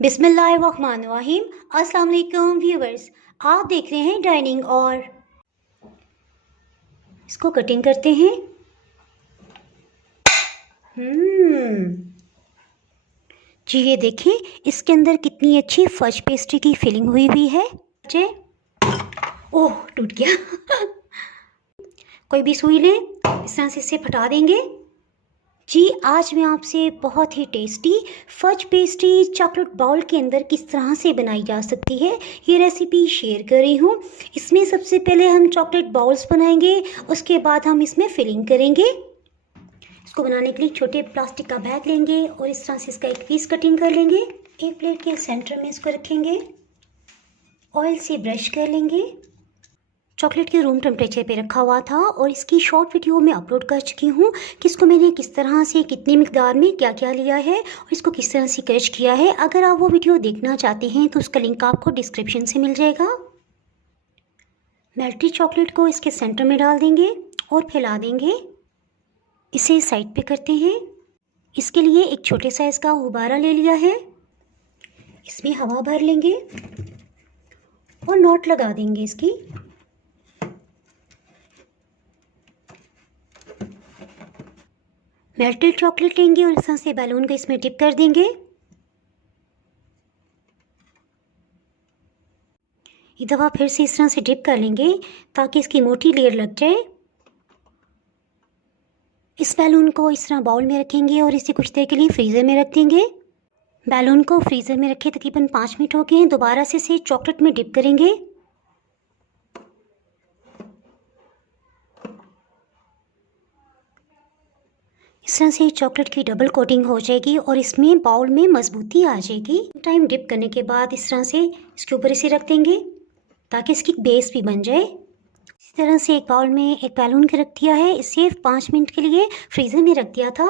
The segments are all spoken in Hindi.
बिस्मिल्लाहिर्रहमानिर्रहीम। अस्सलाम वालेकुम व्यूवर्स, आप देख रहे हैं डाइनिंग और इसको कटिंग करते हैं। जी ये देखें, इसके अंदर कितनी अच्छी फज पेस्ट्री की फिलिंग हुई है। ओह टूट गया। कोई भी सुई लें, इस तरह से इसे फटा देंगे। जी आज मैं आपसे बहुत ही tasty fudge pastry chocolate bowl के अंदर किस तरह से बनाई जा सकती है ये रेसिपी शेयर कर रही हूँ। इसमें सबसे पहले हम चॉकलेट बाउल्स बनाएंगे, उसके बाद हम इसमें फिलिंग करेंगे। इसको बनाने के लिए छोटे प्लास्टिक का बैग लेंगे और इस तरह से इसका एक पीस कटिंग कर लेंगे। एक प्लेट के सेंटर में इसको रखेंगे, ऑयल से ब्रश कर लेंगे। चॉकलेट के रूम टेम्परेचर पे रखा हुआ था और इसकी शॉर्ट वीडियो मैं अपलोड कर चुकी हूँ कि इसको मैंने किस तरह से कितनी मिकदार में क्या क्या लिया है और इसको किस तरह से क्रश किया है। अगर आप वो वीडियो देखना चाहते हैं तो उसका लिंक आपको डिस्क्रिप्शन से मिल जाएगा। मेल्टेड चॉकलेट को इसके सेंटर में डाल देंगे और फैला देंगे। इसे साइड पे करते हैं। इसके लिए एक छोटे साइज़ का गुब्बारा ले लिया है, इसमें हवा भर लेंगे और नॉट लगा देंगे इसकी। मेल्टेड चॉकलेट लेंगे और इस तरह से बैलून को इसमें डिप कर देंगे। एक दफ़ा फिर से इस तरह से डिप कर लेंगे ताकि इसकी मोटी लेयर लग जाए। इस बैलून को इस तरह बाउल में रखेंगे और इसे कुछ देर के लिए फ्रीज़र में रख देंगे। बैलून को फ्रीज़र में रखे तकरीबन 5 मिनट हो गए हैं। दोबारा से इसे चॉकलेट में डिप करेंगे। इस तरह से चॉकलेट की डबल कोटिंग हो जाएगी और इसमें बाउल में मजबूती आ जाएगी। टाइम डिप करने के बाद इस तरह से इसके ऊपर इसे रख देंगे ताकि इसकी बेस भी बन जाए। इसी तरह से एक बाउल में एक बैलून के रख दिया है, इसे 5 मिनट के लिए फ्रीज़र में रख दिया था।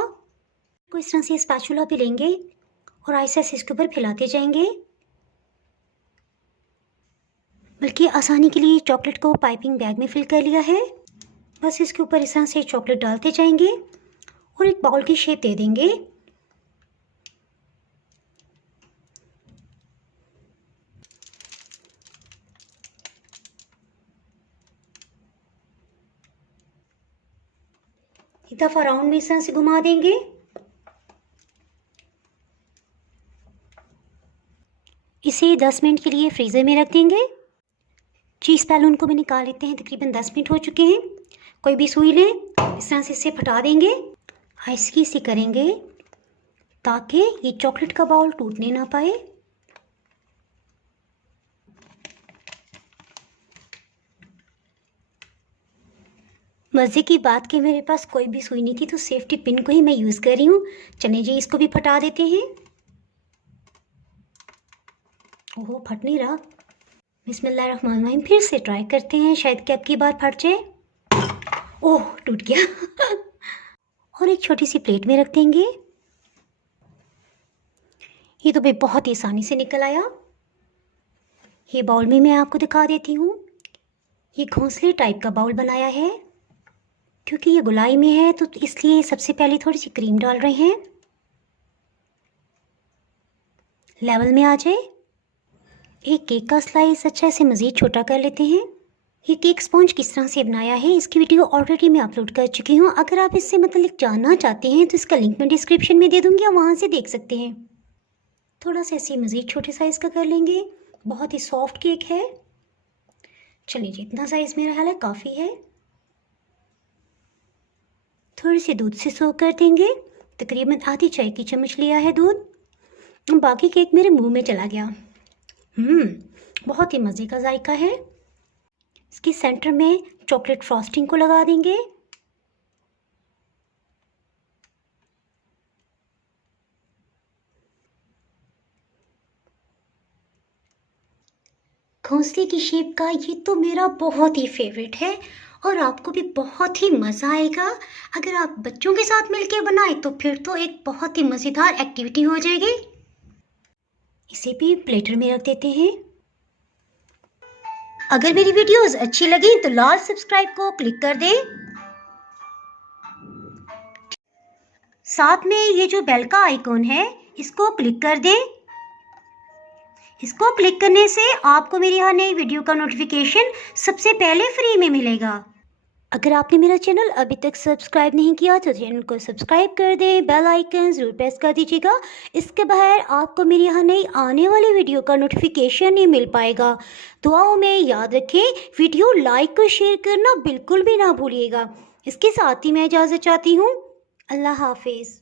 को इस तरह से स्पैचुला पे लेंगे और आहिस्ते से इसके ऊपर फैलाते जाएंगे। बल्कि आसानी के लिए चॉकलेट को पाइपिंग बैग में फिल कर लिया है। बस इसके ऊपर इस तरह से चॉकलेट डालते जाएंगे और एक बाउल की शेप दे देंगे। एक दफ़ा राउंड में इस तरह से घुमा देंगे। इसे 10 मिनट के लिए फ्रीज़र में रख देंगे। चीज़ बैलून को भी निकाल लेते हैं, तकरीबन 10 मिनट हो चुके हैं। कोई भी सुई लें, इस तरह से इसे फटा देंगे। आहिस्ता से करेंगे ताकि ये चॉकलेट का बाउल टूटने ना पाए। मज़े की बात कि मेरे पास कोई भी सुई नहीं थी तो सेफ्टी पिन को ही मैं यूज़ कर रही हूँ। चलिए जी इसको भी फटा देते हैं। ओहो फट नहीं रहा। बिस्मिल्लाहिर्रहमानिर्रहीम, फिर से ट्राई करते हैं, शायद कि अब की बार फट जाए। ओह टूट गया। और एक छोटी सी प्लेट में रख देंगे। ये तो भाई बहुत ही आसानी से निकल आया। ये बाउल में मैं आपको दिखा देती हूँ। ये घोंसले टाइप का बाउल बनाया है, क्योंकि ये गोलाई में है तो इसलिए सबसे पहले थोड़ी सी क्रीम डाल रहे हैं, लेवल में आ जाए। एक केक का स्लाइस अच्छा से मज़ीद छोटा कर लेते हैं। ये केक स्पॉन्ज किस तरह से बनाया है इसकी वीडियो ऑलरेडी मैं अपलोड कर चुकी हूँ। अगर आप इससे मतलब जानना चाहते हैं तो इसका लिंक मैं डिस्क्रिप्शन में दे दूँगी, आप वहाँ से देख सकते हैं। थोड़ा सा ऐसे मज़ीद छोटे साइज़ का कर लेंगे। बहुत ही सॉफ्ट केक है। चलिए जी इतना साइज़ मेरा ख्याल है काफ़ी है। थोड़ी सी दूध से सोक कर देंगे। तकरीबन आधी चाय की चम्मच लिया है दूध। बाकी केक मेरे मुंह में चला गया। बहुत ही मज़े का जायका है। इसके सेंटर में चॉकलेट फ्रॉस्टिंग को लगा देंगे। घोंसले की शेप का ये तो मेरा बहुत ही फेवरेट है और आपको भी बहुत ही मज़ा आएगा। अगर आप बच्चों के साथ मिलकर बनाएं तो फिर तो एक बहुत ही मज़ेदार एक्टिविटी हो जाएगी। इसे भी प्लेटर में रख देते हैं। अगर मेरी वीडियोस अच्छी लगी तो लाल सब्सक्राइब को क्लिक कर दें। साथ में ये जो बेल का आइकॉन है इसको क्लिक कर दें इसको क्लिक करने से आपको मेरी हर नई वीडियो का नोटिफिकेशन सबसे पहले फ्री में मिलेगा। अगर आपने मेरा चैनल अभी तक सब्सक्राइब नहीं किया तो चैनल को सब्सक्राइब कर दें, बेल आइकन ज़रूर प्रेस कर दीजिएगा। इसके बाहर आपको मेरी हर नई आने वाली वीडियो का नोटिफिकेशन नहीं मिल पाएगा। दुआओं में याद रखें, वीडियो लाइक और शेयर करना बिल्कुल भी ना भूलिएगा। इसके साथ ही मैं इजाज़त चाहती हूँ। अल्लाह हाफिज़।